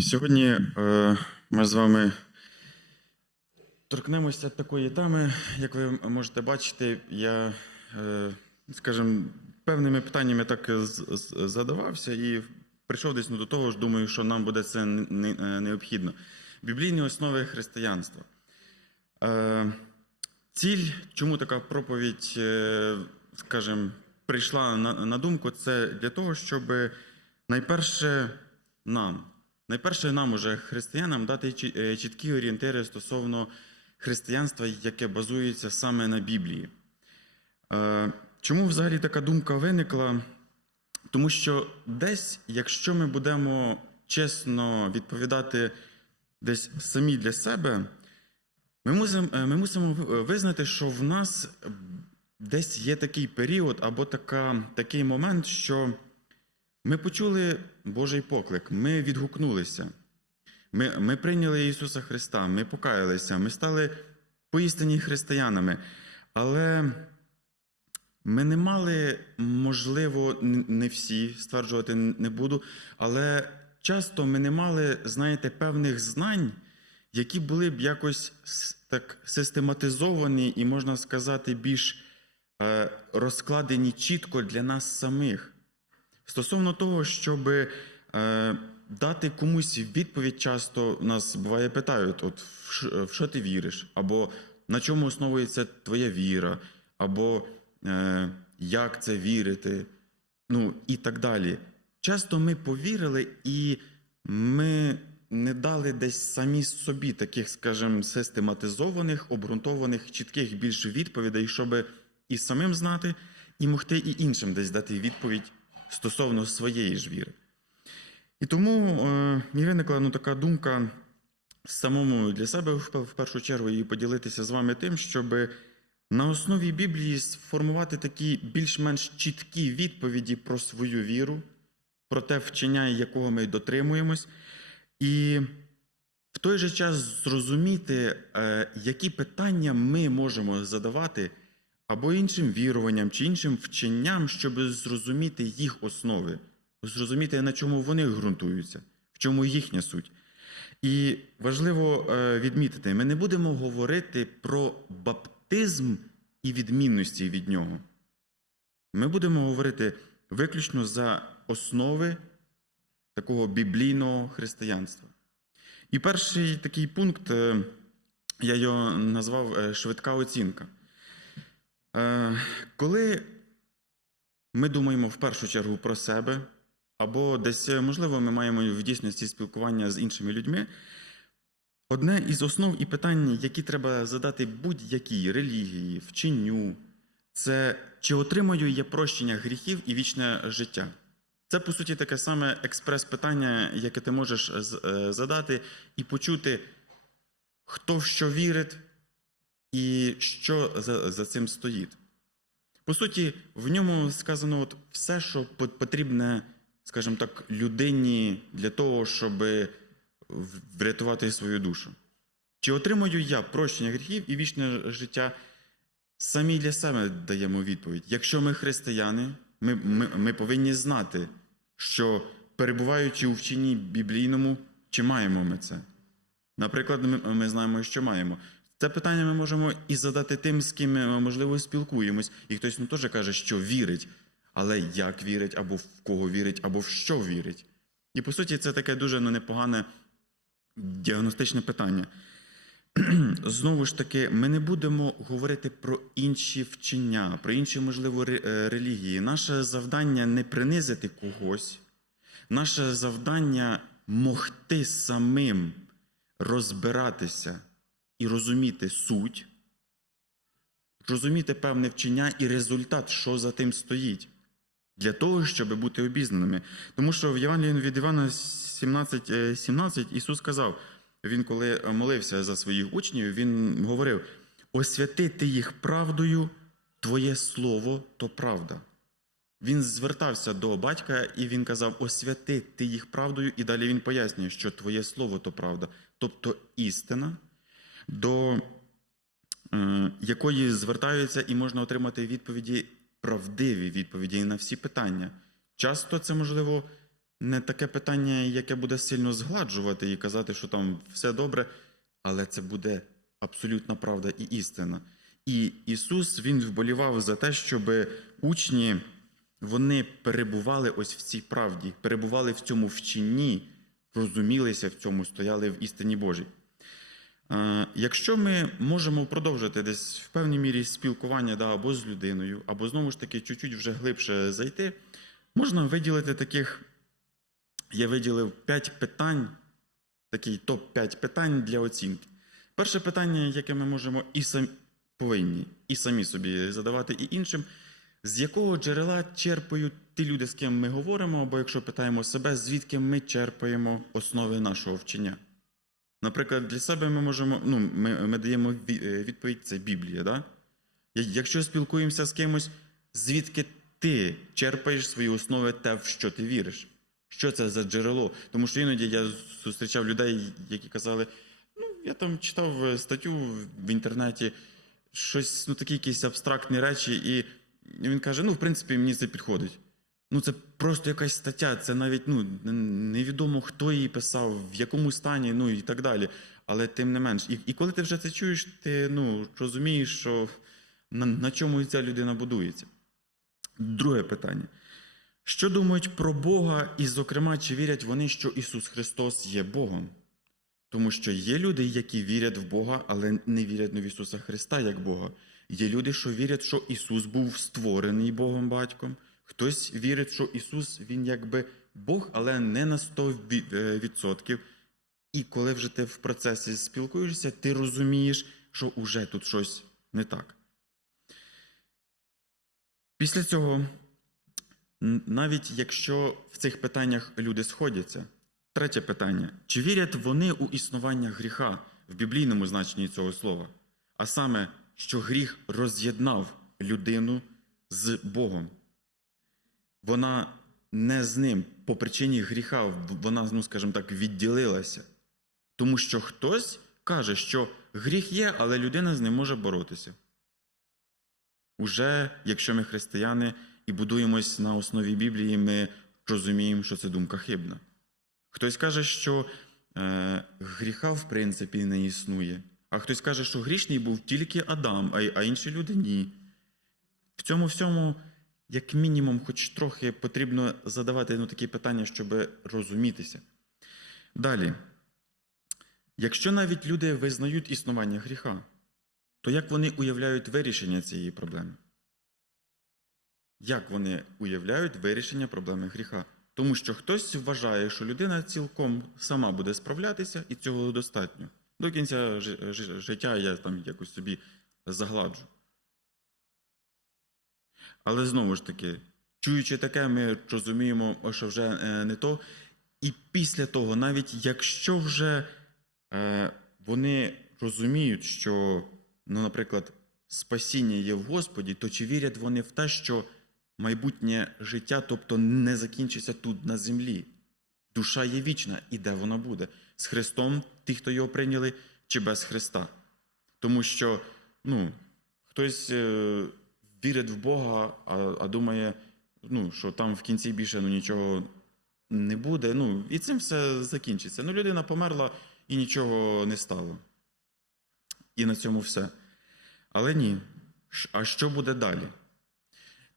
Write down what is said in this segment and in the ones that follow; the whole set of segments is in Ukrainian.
Сьогодні е, ми з вами торкнемося такої теми, як ви можете бачити, я, е, скажімо, певними питаннями так задавався і прийшов десь ну, до того ж, думаю, що нам буде це е, необхідно. Біблійні основи християнства. Ціль, чому така проповідь, скажімо, прийшла на думку, це для того, щоб найперше нам, найперше нам, уже християнам, дати е, чіткі орієнтири стосовно християнства, яке базується саме на Біблії. Е, Чому взагалі така думка виникла? Тому що десь, якщо ми будемо чесно відповідати десь самі для себе, ми ми мусимо визнати, що в нас десь є такий період або така, такий момент, що ми почули Божий поклик, ми відгукнулися, ми, ми прийняли Ісуса Христа, ми покаялися, ми стали поістині християнами. Але ми не мали, можливо, не всі стверджувати не буду, але часто ми не мали, знаєте, певних знань, які були б якось так систематизовані і, можна сказати, більш е, розкладені чітко для нас самих. Стосовно того, щоб е, дати комусь відповідь, часто нас буває питають: от в що- ти віриш, або на чому основується твоя віра, або е, як це вірити, ну і так далі. Часто ми повірили, і ми не дали десь самі собі таких, скажімо, систематизованих, обґрунтованих, чітких більш відповідей, щоб і самим знати, і могти і іншим десь дати відповідь стосовно своєї ж віри. І тому е, мені виникла ну, така думка самому для себе в першу чергу і поділитися з вами тим, щоб на основі Біблії сформувати такі більш-менш чіткі відповіді про свою віру, про те вчення, якого ми дотримуємось, і в той же час зрозуміти, е, які питання ми можемо задавати або іншим віруванням чи іншим вченням, щоб зрозуміти їх основи, зрозуміти, на чому вони ґрунтуються, в чому їхня суть. І важливо е, відмітити, ми не будемо говорити про баптизм і відмінності від нього. Ми будемо говорити виключно за основи такого біблійного християнства. І перший такий пункт, е, я його назвав е, швидка оцінка. Е, Коли ми думаємо в першу чергу про себе, або десь, е, можливо, ми маємо в дійсності спілкування з іншими людьми, одне із основ і питань, які треба задати будь-якій релігії, вченню, це чи отримую я прощення гріхів і вічне життя. Це, по суті, таке саме експрес-питання, яке ти можеш е, задати і почути, хто в що вірить і що за, за цим стоїть. По суті, в ньому сказано от все, що потрібне, скажімо так, людині для того, щоб врятувати свою душу. Чи отримую я прощення гріхів і вічне життя? Самі для себе даємо відповідь. Якщо ми християни, ми, ми, ми повинні знати, що перебуваючи у вченні біблійному, чи маємо ми це? Наприклад, ми, ми знаємо, що маємо. Це питання ми можемо і задати тим, з ким можливо, спілкуємось, і хтось ну, теж каже, що вірить, але як вірить, або в кого вірить, або в що вірить. І по суті, це таке дуже ну, непогане діагностичне питання. Знову ж таки, ми не будемо говорити про інші вчення, про інші, можливо, е, релігії. Наше завдання не принизити когось, наше завдання могти самим розбиратися і розуміти суть, розуміти певне вчення і результат, що за тим стоїть, для того, щоб бути обізнаними. Тому що в Євангелії від Івана 17, е, 17 Ісус сказав, Він, коли молився за своїх учнів, Він говорив: освяти ти їх правдою, Твоє слово то правда. Він звертався до батька і він казав: освяти ти їх правдою, і далі він пояснює, що твоє слово то правда, тобто істина, до е, якої звертаються і можна отримати відповіді, правдиві відповіді на всі питання. Часто це можливо не таке питання, яке буде сильно згладжувати і казати, що там все добре, але це буде абсолютна правда і істина. І Ісус Він вболівав за те, щоб учні вони перебували ось в цій правді, перебували в цьому вченні, розумілися в цьому, стояли в істині Божій. Е, Якщо ми можемо продовжити десь в певній мірі спілкування да, або з людиною, або знову ж таки чуть-чуть вже глибше зайти, можна виділити таких, я виділив 5 питань, такий топ-5 питань для оцінки. Перше питання, яке ми можемо і самі повинні і самі собі задавати, і іншим, з якого джерела черпають ті люди, з ким ми говоримо, або якщо питаємо себе, звідки ми черпаємо основи нашого вчення. Наприклад, для себе ми можемо, ну, ми, ми даємо е, відповідь, це Біблія. Да? Якщо спілкуємося з кимось, звідки ти черпаєш свої основи те, в що ти віриш? Що це за джерело? Тому що іноді я зустрічав людей, які казали: ну, я там читав е, статтю в інтернеті, щось, ну, такі якісь абстрактні речі, і він каже: ну, в принципі, мені це підходить. Ну, це просто якась стаття, це навіть ну, невідомо, хто її писав, в якому стані, ну і так далі. Але тим не менш, і, і коли ти вже це чуєш, ти ну, розумієш, що на, на чому ця людина будується. Друге питання. Що думають про Бога, і, зокрема, чи вірять вони, що Ісус Христос є Богом? Тому що є люди, які вірять в Бога, але не вірять в Ісуса Христа як Бога. Є люди, що вірять, що Ісус був створений Богом батьком. Хтось вірить, що Ісус Він якби Бог, але не на 100%. І коли вже ти в процесі спілкуєшся, ти розумієш, що уже тут щось не так. Після цього, навіть якщо в цих питаннях люди сходяться, третє питання: чи вірять вони у існування гріха в біблійному значенні цього слова? А саме, що гріх роз'єднав людину з Богом. Вона не з ним по причині гріха, вона, ну скажімо так, відділилася. Тому що хтось каже, що гріх є, але людина з ним може боротися. Уже, якщо ми християни і будуємось на основі Біблії, ми розуміємо, що це думка хибна. Хтось каже, що е, гріха в принципі не існує, а хтось каже, що грішний був тільки Адам, а, а інші люди ні. В цьому всьому, як мінімум, хоч трохи потрібно задавати ну, такі питання, щоб розумітися. Далі. Якщо навіть люди визнають існування гріха, то як вони уявляють вирішення цієї проблеми? Як вони уявляють вирішення проблеми гріха? Тому що хтось вважає, що людина цілком сама буде справлятися, і цього достатньо. До кінця жи- жи- життя я там якось собі загладжу. Але знову ж таки, чуючи таке, ми розуміємо, що вже е, не то. І після того, навіть якщо вже е, вони розуміють, що, ну, наприклад, спасіння є в Господі, то чи вірять вони в те, що майбутнє життя, тобто не закінчиться тут на землі? Душа є вічна, і де вона буде? З Христом, ті, хто його прийняли, чи без Христа? Тому що ну, хтось е, вірить в Бога, а, а думає, ну, що там в кінці більше ну, нічого не буде. Ну, і цим все закінчиться. Ну, людина померла і нічого не стало. І на цьому все. Але ні. А що буде далі?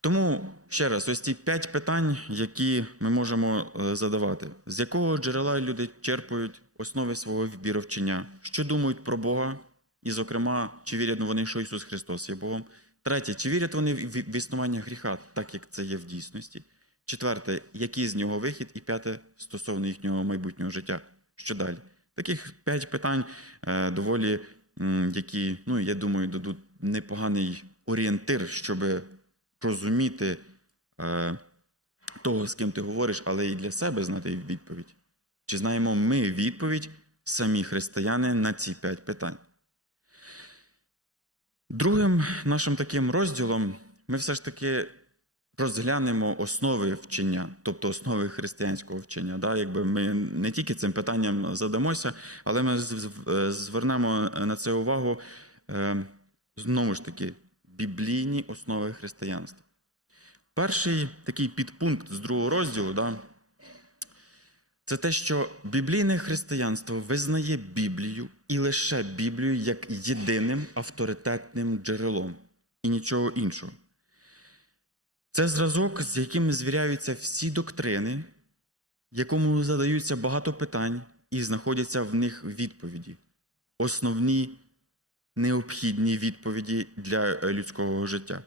Тому ще раз, ось ці п'ять питань, які ми можемо е, задавати. З якого джерела люди черпають основи свого віровчення? Що думають про Бога? І, зокрема, чи вірять вони, що Ісус Христос є Богом? Третє, чи вірять вони в існування гріха, так як це є в дійсності? Четверте, який з нього вихід? І п'яте стосовно їхнього майбутнього життя. Що далі? Таких п'ять питань е, доволі, які, ну, я думаю, дадуть непоганий орієнтир, щоб розуміти е, того, з ким ти говориш, але і для себе знати відповідь. Чи знаємо ми відповідь, самі християни, на ці п'ять питань? Другим нашим таким розділом ми все ж таки розглянемо основи вчення, тобто основи християнського вчення. Да? Якби ми не тільки цим питанням задамося, але ми звернемо на це увагу е, знову ж таки біблійні основи християнства. Перший такий підпункт з другого розділу, да, це те, що біблійне християнство визнає Біблію і лише Біблію як єдиним авторитетним джерелом і нічого іншого. Це зразок, з яким звіряються всі доктрини, якому задаються багато питань і знаходяться в них відповіді, основні необхідні відповіді для е, людського життя.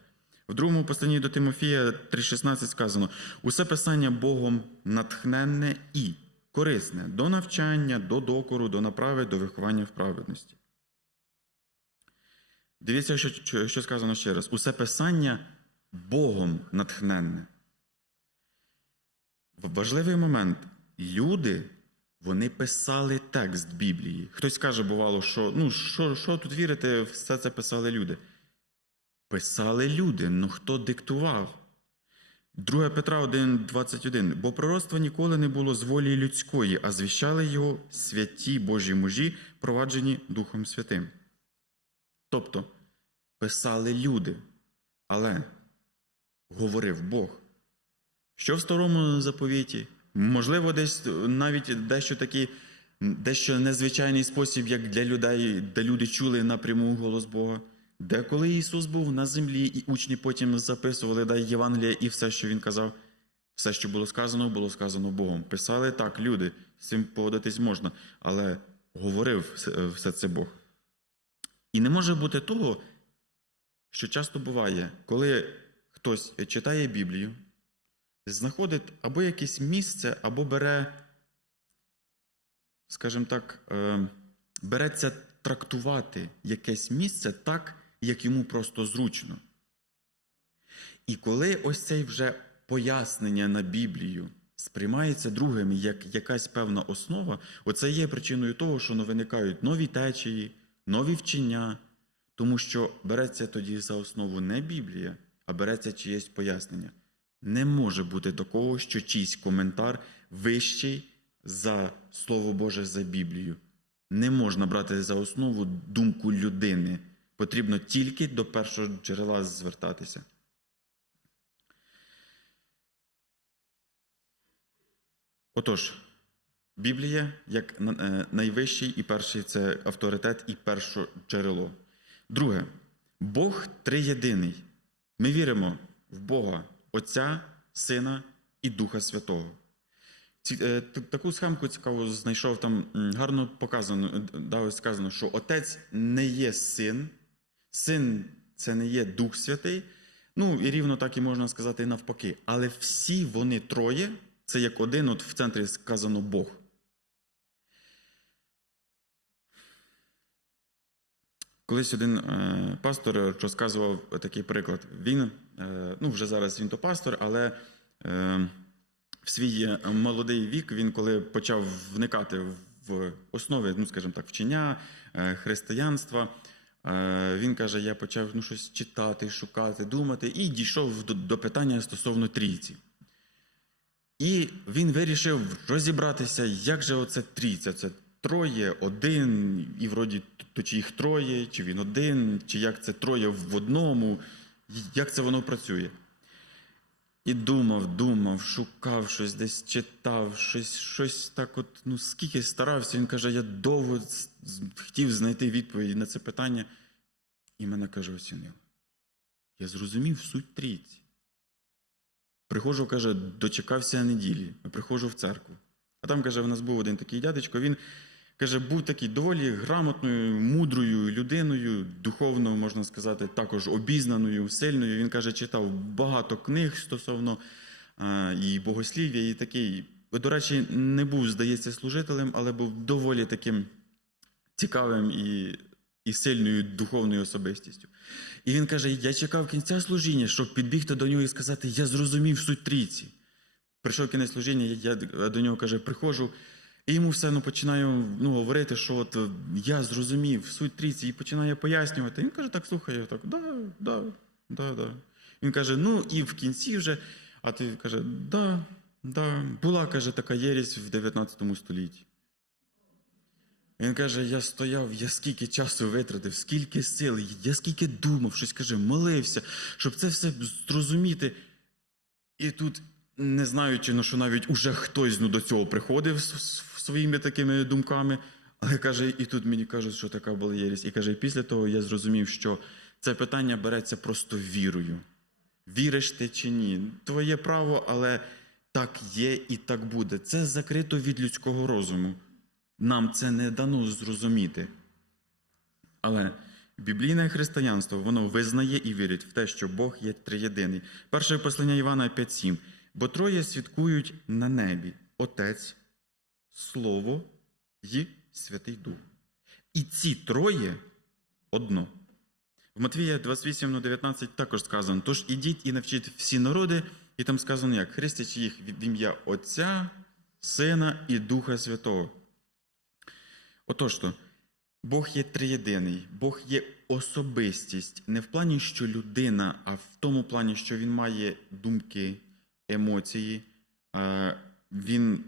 В другому посланні до Тимофія 3,16 сказано: усе писання Богом натхненне і корисне до навчання, до докору, до направи, до виховання в праведності. Дивіться, що, що, сказано ще раз: усе писання Богом натхненне. Важливий момент. Люди, вони писали текст Біблії. Хтось каже, бувало, що ну, що, що тут вірити, все це писали люди. Писали люди, ну хто диктував? 2 Петра 1,21. Бо пророцтва ніколи не було з волі людської, а звіщали його святі Божі мужі, проваджені Духом Святим. Тобто писали люди, але говорив Бог. Що в старому заповіті? Можливо, десь навіть дещо такий, дещо незвичайний спосіб, як для людей, де люди чули напряму голос Бога. Де коли Ісус був на землі, і учні потім записували да, Євангелія і все, що Він казав, все, що було сказано, було сказано Богом. Писали так, люди, з цим погодитись можна, але говорив все- все це Бог. І не може бути того, що часто буває, коли хтось читає Біблію, знаходить або якесь місце, або бере, скажімо так, е, береться трактувати якесь місце так, як йому просто зручно. І коли ось цей вже пояснення на Біблію сприймається другим як якась певна основа, оце є причиною того, що виникають нові течії, нові вчення, тому що береться тоді за основу не Біблія, а береться чиєсь пояснення. Не може бути такого, що чийсь коментар вищий за Слово Боже за Біблію. Не можна брати за основу думку людини. Потрібно тільки до першого джерела звертатися. Отож, Біблія як е, найвищий і перший це авторитет і перше джерело. Друге, Бог триєдиний. Ми віримо в Бога Отця, Сина і Духа Святого. Е, таку схемку цікаву знайшов там гарно показано, е, сказано, що Отець не є син, син це не є Дух Святий. Ну і рівно так і можна сказати і навпаки. Але всі вони троє це як один, от в центрі сказано Бог. Колись один е, пастор розказував такий приклад. Він, е, ну вже зараз він то пастор, але е, в свій е, молодий вік він коли почав вникати в основи, ну скажімо так, вчення, е, християнства. Е, Він каже: я почав ну, щось читати, шукати, думати, і дійшов до, до питання стосовно трійці. І він вирішив розібратися, як же оце трійця. Це троє, один, і вроді то чи їх троє, чи він один, чи як це троє в одному, як це воно працює. І думав, думав, шукав щось, десь читав, щось, щось так от, ну скільки старався. Він каже, я довго хотів знайти відповіді на це питання. І мене каже, оцінило. Я зрозумів суть трійці. Приходжу, каже, дочекався неділі, а приходжу в церкву. А там, каже, в нас був один такий дядечко, він каже, був такий доволі грамотною, мудрою людиною, духовно, можна сказати, також обізнаною, сильною. Він каже, читав багато книг стосовно а, і богослів'я, і такий. До речі, не був, здається, служителем, але був доволі таким цікавим і, і сильною духовною особистістю. І він каже: Я чекав кінця служіння, щоб підбігти до нього і сказати, я зрозумів суть трійці. Прийшов кінець служіння, я до нього каже, приходжу, і йому все ну, починаю ну, говорити, що от е, я зрозумів суть трійці, і починаю пояснювати. Він каже, так слухай, я так, да, да, да, да. Він каже, ну і в кінці вже, а ти каже, да, да, була, каже, така єресь в 19 столітті. Він каже: я стояв, я скільки часу витратив, скільки сил, я скільки думав, щось каже, молився, щоб це все зрозуміти. І тут не знаючи, ну, що навіть уже хтось ну, до цього приходив своїми такими думками. Але каже, і тут мені кажуть, що така була єрість. І каже, після того я зрозумів, що це питання береться просто вірою. Віриш ти чи ні? Твоє право, але так є і так буде. Це закрито від людського розуму. Нам це не дано зрозуміти. Але біблійне християнство воно визнає і вірить в те, що Бог є триєдиний. Перше послання Івана 5.7. Бо троє свідкують на небі: Отець, Слово і Святий Дух. І ці троє одно. В Матвія 28, 19 також сказано: тож ідіть і навчіть всі народи, і там сказано як хрестячи їх від ім'я Отця, Сина і Духа Святого. Отож то, Бог є триєдиний, Бог є особистість не в плані, що людина, а в тому плані, що він має думки, емоції, він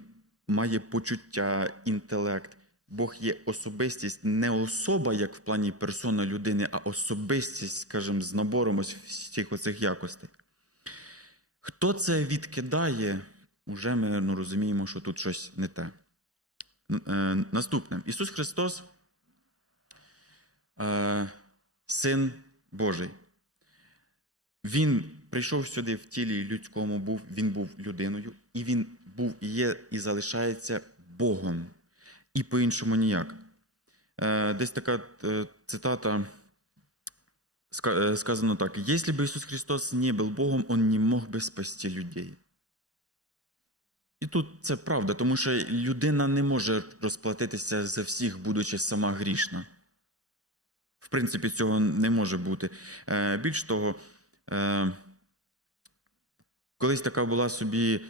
має почуття, інтелект. Бог є особистість, не особа, як в плані персона людини, а особистість, скажімо, з набором ось всіх оцих якостей. Хто це відкидає, уже ми ну, розуміємо, що тут щось не те. Е, Наступне. Ісус Христос, е, Син Божий. Він прийшов сюди в тілі людському, був, він був людиною, і він був і є, і залишається Богом. І по-іншому ніяк. Е, Десь така е, цитата е, сказано так: Если бы Иисус Христос не был Богом, Он не мог би спасти людей. І тут це правда, тому що людина не може розплатитися за всіх, будучи сама грішна. В принципі, цього не може бути. Більш того, колись така була собі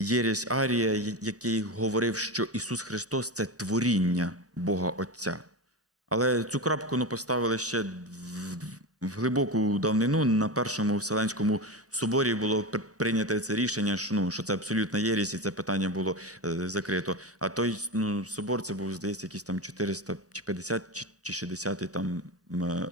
Єресь Арія, який говорив, що Ісус Христос це творіння Бога Отця. Але цю крапку ну, поставили ще в, глибоку давнину на першому Вселенському соборі було прийнято це рішення, що, ну, що це абсолютна єресь, і це питання було е, закрито. А той ну, собор це був, здається, якісь там 400 чи 50 чи, чи 60 там е,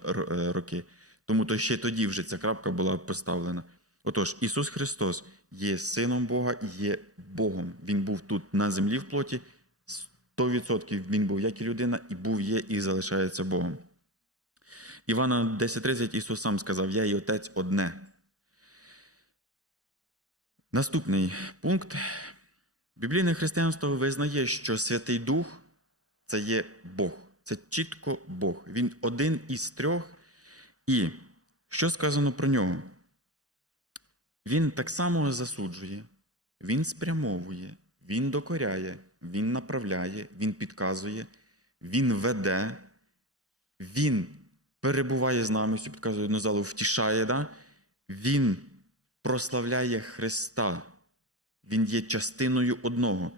роки. Тому то ще тоді вже ця крапка була поставлена. Отож, Ісус Христос є Сином Бога і є Богом. Він був тут на землі в плоті. 100% він був як і людина, і був, є, і залишається Богом. Івана 10.30 Ісус сам сказав: Я і Отець одне. Наступний пункт. Біблійне християнство визнає, що Святий Дух це є Бог. Це чітко Бог. Він один із трьох. І що сказано про нього? Він так само засуджує, він спрямовує, він докоряє, він направляє, він підказує, він веде, він перебуває з нами, що підказує одну залу, втішає, да? він прославляє Христа, він є частиною одного.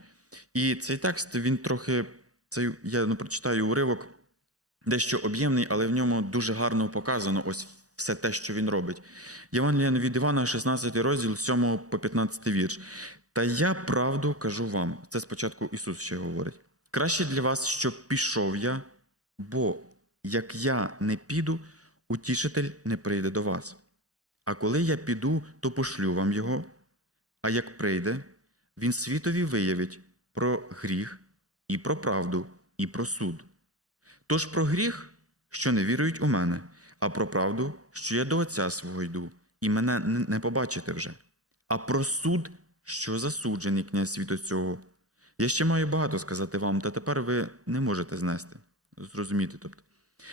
І цей текст, він трохи, цей, я ну, прочитаю уривок, дещо об'ємний, але в ньому дуже гарно показано ось все те, що він робить. Євангелія від Івана, 16 розділ, 7 по 15 вірш. Та я правду кажу вам. Це спочатку Ісус ще говорить. Краще для вас, щоб пішов я, бо як я не піду, утішитель не прийде до вас. А коли я піду, то пошлю вам його. А як прийде, він світові виявить про гріх, і про правду, і про суд. Тож про гріх, що не вірують у мене, а про правду, що я до Отця свого йду, і мене не побачите вже, а про суд, що засуджений князь світу цього. Я ще маю багато сказати вам, та тепер ви не можете знести. Зрозуміти, тобто.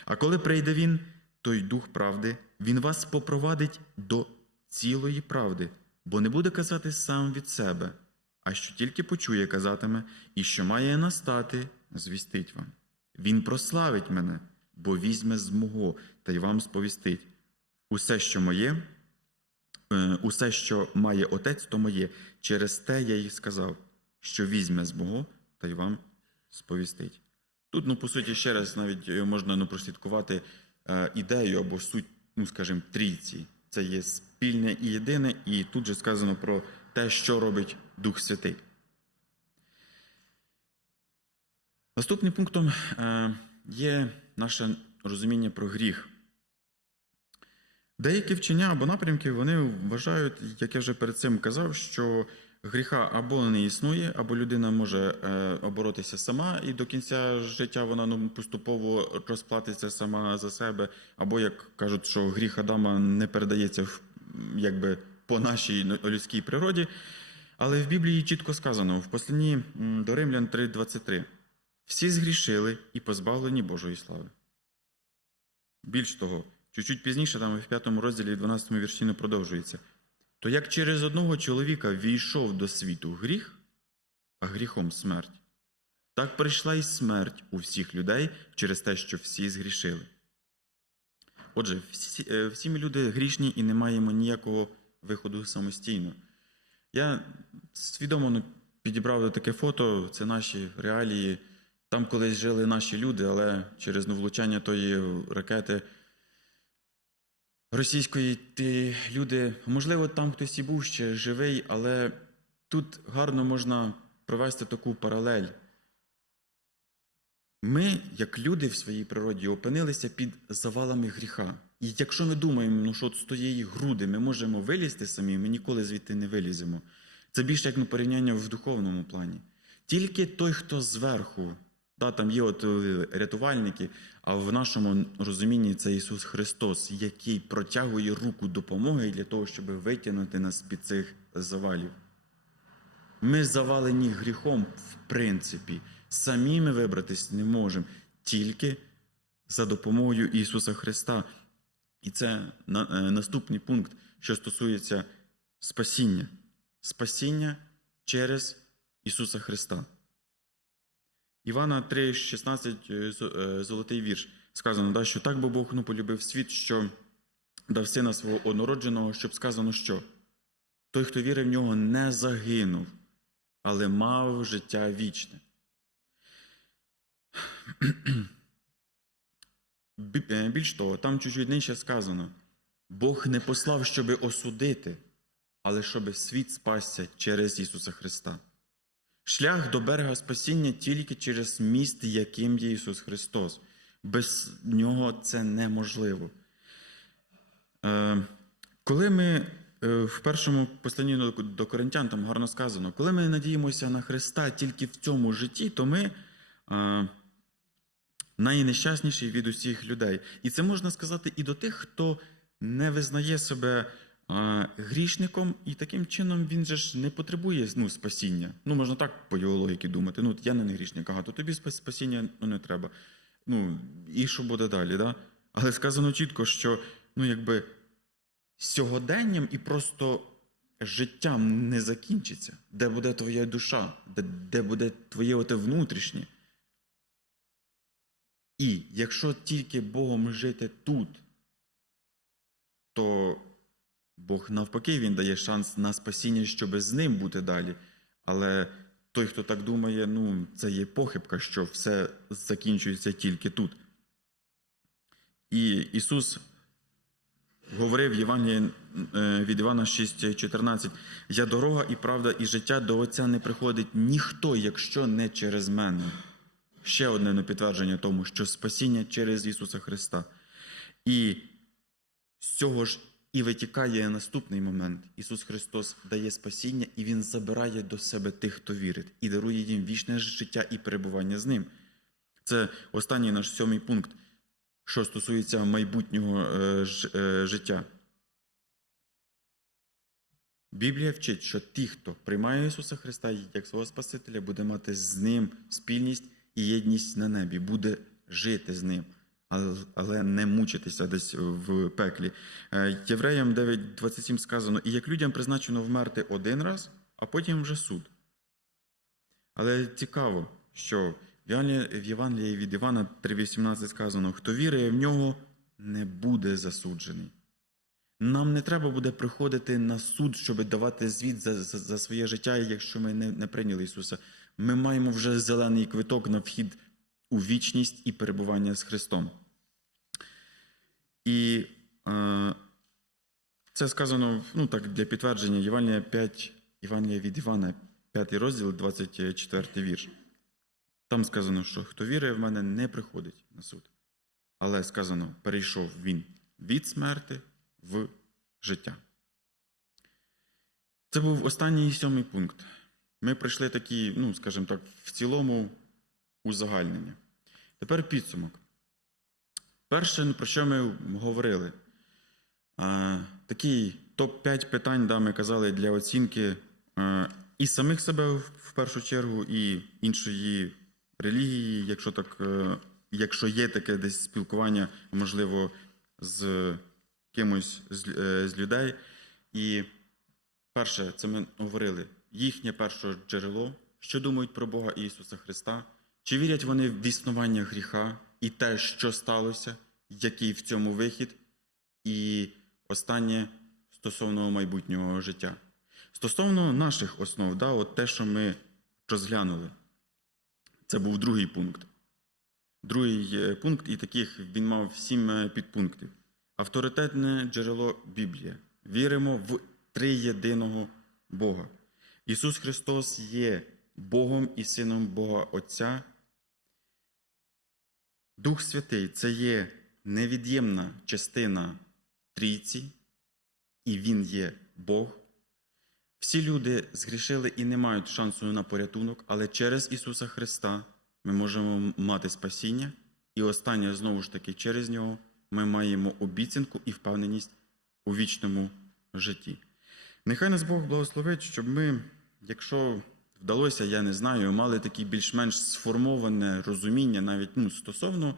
А коли прийде він, той дух правди, він вас попровадить до цілої правди, бо не буде казати сам від себе, а що тільки почує, казатиме, і що має настати, звістить вам. Він прославить мене, бо візьме з мого та й вам сповістить. Усе, що моє, е, усе, що має отець, то моє. Через те я їй сказав, що візьме з мого та й вам сповістить. Тут, ну, по суті, ще раз навіть е, можна ну, прослідкувати е, ідею або суть, ну, скажімо, трійці. Це є спільне і єдине, і тут же сказано про те, що робить Дух Святий. Наступним пунктом є наше розуміння про гріх. Деякі вчення або напрямки вони вважають, як я вже перед цим казав, що гріха або не існує, або людина може е, оборотися сама, і до кінця життя вона ну, поступово розплатиться сама за себе, або як кажуть, що гріх Адама не передається якби по нашій ну, людській природі. Але в Біблії чітко сказано в посланні до Римлян 3:23 всі згрішили і позбавлені Божої слави. Більш того, чуть-чуть пізніше, там в п'ятому розділі, 12 вірші продовжується. То як через одного чоловіка війшов до світу гріх, а гріхом смерть, так прийшла і смерть у всіх людей через те, що всі згрішили. Отже, всі, е, всі ми люди грішні і не маємо ніякого виходу самостійно. Я свідомо ну, підібрав таке фото, це наші реалії. Там колись жили наші люди, але через влучання тої ракети російської ті люди, можливо, там хтось і був ще живий, але тут гарно можна провести таку паралель. Ми, як люди в своїй природі, опинилися під завалами гріха. І якщо ми думаємо, ну, що з тієї груди ми можемо вилізти самі, ми ніколи звідти не виліземо. Це більше як ну, порівняння в духовному плані. Тільки той, хто зверху, да, там є от е, рятувальники, а в нашому розумінні це Ісус Христос, який протягує руку допомоги для того, щоб витягнути нас під цих завалів. Ми завалені гріхом, в принципі. Самі ми вибратись не можемо, тільки за допомогою Ісуса Христа. І це е, наступний пункт, що стосується спасіння. Спасіння через Ісуса Христа. Івана 3,16, е, е, золотий вірш. Сказано, да, що так би Бог ну, полюбив світ, що дав сина свого однородженого, щоб сказано, що той, хто вірив в нього, не загинув, але мав життя вічне. Е, Більш того, там чуть-чуть нижче сказано: Бог не послав, щоби осудити, але щоби світ спасся через Ісуса Христа. Шлях до берега спасіння тільки через міст, яким є Ісус Христос. Без нього це неможливо. Е, коли ми е, в першому посланні до- Коринтян там гарно сказано, коли ми надіємося на Христа тільки в цьому житті, то ми е, найнещасніші від усіх людей. І це можна сказати і до тих, хто не визнає себе грішником, і таким чином він же ж не потребує ну, спасіння. Ну, можна так по його логіки думати. Ну, я не грішник, ага, то тобі спасіння ну, не треба. Ну, і що буде далі? Да? Але сказано чітко, що ну, якби сьогоденням і просто життям не закінчиться, де буде твоя душа, де, де буде твоє оте внутрішнє. І якщо тільки Богом жити тут, то Бог навпаки Він дає шанс на спасіння, щоб з ним бути далі. Але той, хто так думає, ну, це є похибка, що все закінчується тільки тут. І Ісус говорив Євангелії е, від Івана 6,14: Я дорога і правда, і життя до Отця не приходить ніхто, якщо не через мене. Ще одне підтвердження тому, що спасіння через Ісуса Христа. І з цього ж і витікає наступний момент. Ісус Христос дає спасіння, і Він забирає до себе тих, хто вірить, і дарує їм вічне життя і перебування з ним. Це останній наш сьомий пункт, що стосується майбутнього е, е, життя. Біблія вчить, що ті, хто приймає Ісуса Христа як свого Спасителя, буде мати з Ним спільність і єдність на небі, буде жити з ним, але, не мучитися десь в пеклі. Е, Євреям 9.27 сказано: і як людям призначено вмерти один раз, а потім вже суд. Але цікаво, що в Євангелії від Івана 3.18 сказано: хто вірує в нього, не буде засуджений. Нам не треба буде приходити на суд, щоб давати звіт за, за, за своє життя, якщо ми не, не прийняли Ісуса. Ми маємо вже зелений квиток на вхід у вічність і перебування з Христом. І е, це сказано ну, так, для підтвердження Євангелія 5, Євангелія від Івана, 5 розділ, 24 вірш. Там сказано, що хто вірує в мене, не приходить на суд. Але сказано, перейшов він від смерти в життя. Це був останній сьомий пункт. Ми пройшли такі, ну, скажімо так, в цілому узагальнення. Тепер підсумок. Перше, про що ми говорили, такий топ-5 питань, да, ми казали для оцінки і самих себе в, першу чергу, і іншої релігії, якщо так, е, якщо є таке десь спілкування, можливо, з кимось е, з людей. І перше, це ми говорили, їхнє перше джерело, що думають про Бога Ісуса Христа, чи вірять вони в існування гріха і те, що сталося, який в цьому вихід, і останнє стосовно майбутнього життя. Стосовно наших основ, да, от те, що ми розглянули, це був другий пункт. Другий е, пункт, і таких він мав сім е, підпунктів. Авторитетне джерело Біблія. Віримо в триєдиного Бога. Ісус Христос є Богом і Сином Бога Отця. Дух Святий це є невід'ємна частина трійці, і Він є Бог. Всі люди згрішили і не мають шансу на порятунок, але через Ісуса Христа ми можемо мати спасіння, і останнє знову ж таки через Нього ми маємо обіцянку і впевненість у вічному житті. Нехай нас Бог благословить, щоб ми, якщо вдалося, я не знаю, мали таке більш-менш сформоване розуміння навіть ну, стосовно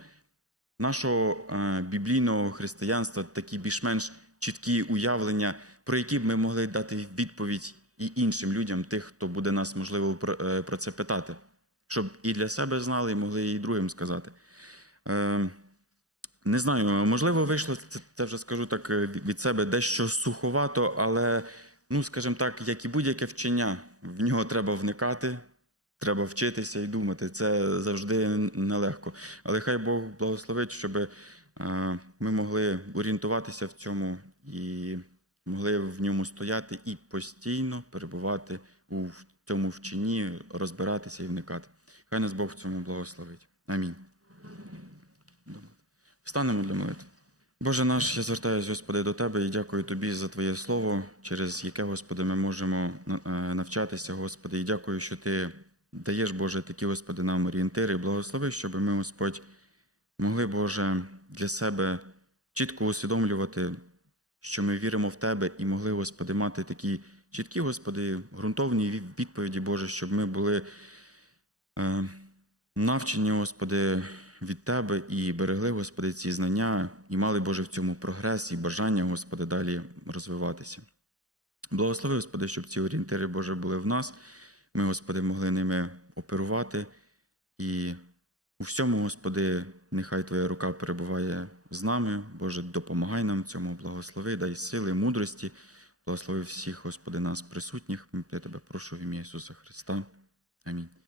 нашого е, біблійного християнства, такі більш-менш чіткі уявлення, про які б ми могли дати відповідь і іншим людям, тих, хто буде нас, можливо, про, е, про це питати, щоб і для себе знали, і могли і другим сказати. Е, не знаю, можливо, вийшло це, це вже скажу так е, від себе дещо суховато, але, ну, скажімо так, як і будь-яке вчення, в нього треба вникати, треба вчитися і думати. Це завжди нелегко. Але хай Бог благословить, щоб е, ми могли орієнтуватися в цьому і могли в ньому стояти і постійно перебувати у цьому вченні, розбиратися і вникати. Хай нас Бог в цьому благословить. Амінь. Встанемо для молитви. Боже наш, я звертаюся, Господи, до Тебе і дякую Тобі за Твоє Слово, через яке, Господи, ми можемо е, навчатися, Господи, і дякую, що Ти даєш, Боже, такі, Господи, нам орієнтири. Благослови, щоб ми, Господь, могли, Боже, для себе чітко усвідомлювати, що ми віримо в Тебе, і могли, Господи, мати такі чіткі, Господи, ґрунтовні відповіді, Боже, щоб ми були е, навчені, Господи, від Тебе і берегли, Господи, ці знання, і мали, Боже, в цьому прогрес і бажання, Господи, далі розвиватися. Благослови, Господи, щоб ці орієнтири, Боже, були в нас. Ми, Господи, могли ними оперувати. І у всьому, Господи, нехай Твоя рука перебуває з нами. Боже, допомагай нам в цьому, благослови, дай сили, мудрості. Благослови всіх, Господи, нас присутніх. Я Тебе прошу в ім'я Ісуса Христа. Амінь.